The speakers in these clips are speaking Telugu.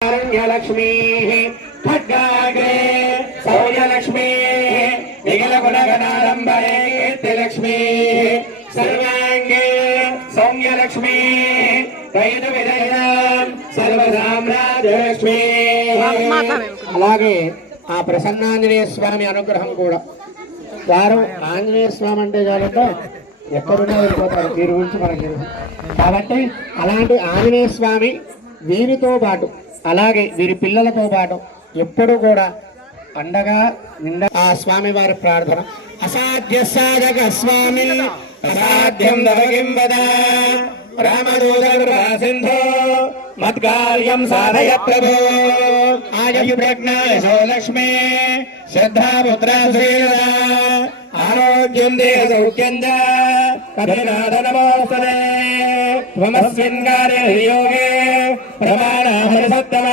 लक्ष्मी खड्गाग्रे सौर्यलक्ष्मी निखिलगुणगणाडम्बरे कीर्तिलक्ष्मी सर्वांगे सौम्यलक्ष्मी वैदविदयं सर्वसाम्राज्यलक्ष्मी। అలాగే ఆ ప్రసన్నాంజనేయ స్వామి అనుగ్రహం కూడా వారు ఆంజనేయ స్వామి అంటే చాలంటే ఎక్కడున్నా వెళ్ళిపోతారు వీరి గురించి మనకు తెలుసు కాబట్టి అలాంటి ఆంజనేయ స్వామి వీరితో పాటు అలాగే వీరి పిల్లలతో పాటు ఎప్పుడు కూడా అండగా నిండా ఆ స్వామి వారి ప్రార్థన అసాధ్య సాధక స్వామి అసాధ్యం దవగిం వద రామదూతృసింధో మత్కార్యం సాధయ ప్రభో ఆయు ప్రజ్ఞాయశో లక్ష్మే శ్రద్ధా పుత్ర శ్రీలత ఆరోగ్యం దేహ సౌఖ్యం చ కథనాథ నమోస్తతే త్వమస్మిన్ కార్యే యోగే ప్రమాణామృతోత్తమ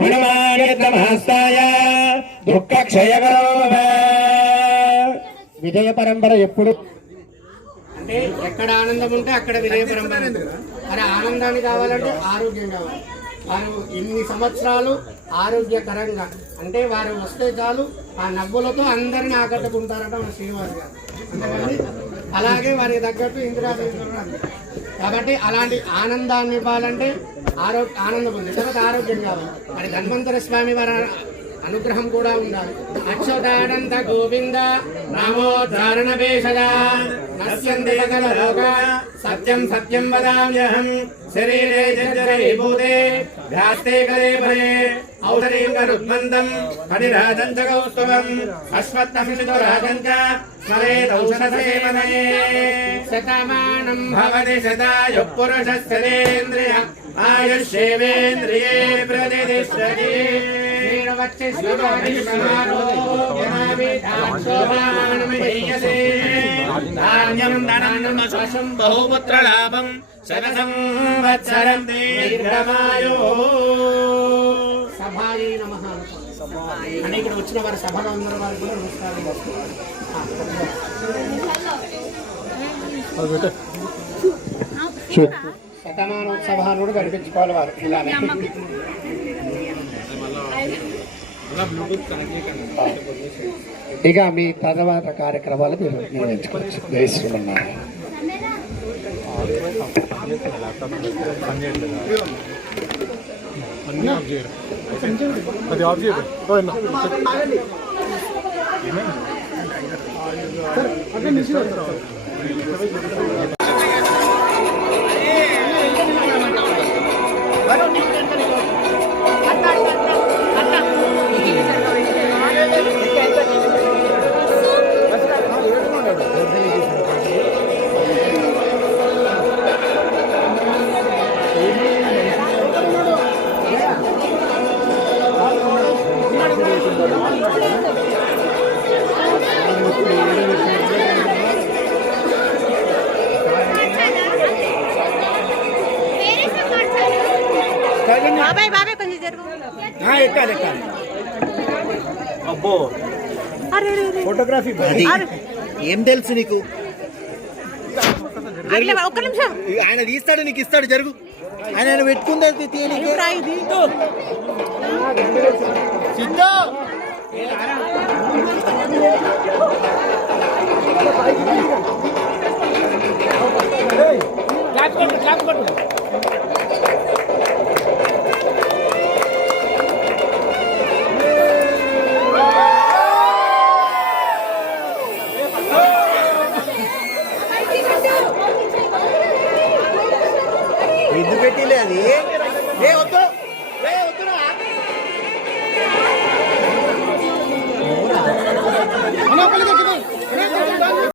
హనుమాన్యతమహస్తాయ దుఃఖ క్షయకరో భవ। విజయ పరంపర ఎప్పుడు అంటే ఎక్కడ ఆనందం ఉంటే అక్కడ విజయ పరంపర అరే ఆనందాన్ని కావాలంటే ఆరోగ్యం కావాలి। వారు ఇన్ని సంవత్సరాలు ఆరోగ్యకరంగా అంటే వారు వస్తే చాలు ఆ నవ్వులతో అందరిని ఆకట్టుకుంటారట మన శ్రీనివాస్ గారు అంతేకాని అలాగే వారికి తగ్గట్టు ఇందిరాదేవి కాబట్టి అలాంటి ఆనందాన్ని ఇవ్వాలంటే ఆనందం ఉంది తర్వాత ఆరోగ్యం కావాలి మరి ధన్వంతర స్వామి వారి అనుగ్రహం కూడా ఉండాలి। అక్షతానంద గోవింద నామోద్ధారణ భేషజ నశ్యంతి సకల లోకా సత్యం సత్యం వదామ్యహం శరీరే జర్జరే భూతే ధ్యాస్తే కరే భరే ఔషధీం కరుద్మంతం హరిరాజం చ కౌస్తుభం అశ్వత్థమిషితో రాజం చ స్మరేత్ ఔషధసేవనే శతమానం భవతి శతాయుః పురుషస్యేంద్రియ ఆయుష్యేవేంద్రియే ప్రతిష్టతి ధాన్యం ధనం శశం బహుపుత్ర లాభం శతసంవత్సరం దీర్ఘమాయో। సభాయే నమః అని ఇక్కడ వచ్చిన వారి సభలో అందరూ వారికి కూడా నమస్కారం। శతమానోత్సవాన్ని కూడా గడిపించుకోవాలి వారు ఇలానే ఇక మీ తర్వాత కార్యక్రమాలు మీరు నిర్వహించుకోవచ్చు। జై శ్రీమన్నారాయణ। బాబాయ్ బాబాయ్ కొంచెం జరుగు ఎక్కాలి అబ్బో ఫోటోగ్రఫీ ఏం తెలుసు నీకు ఒక్క నిమిషం ఆయన తీస్తాడు నీకు ఇస్తాడు జరుగు ఆయన పెట్టుకుంది సిద్ధు క్లాప్ కొట్టు ఎందుకు పెట్టిలే అది వద్దు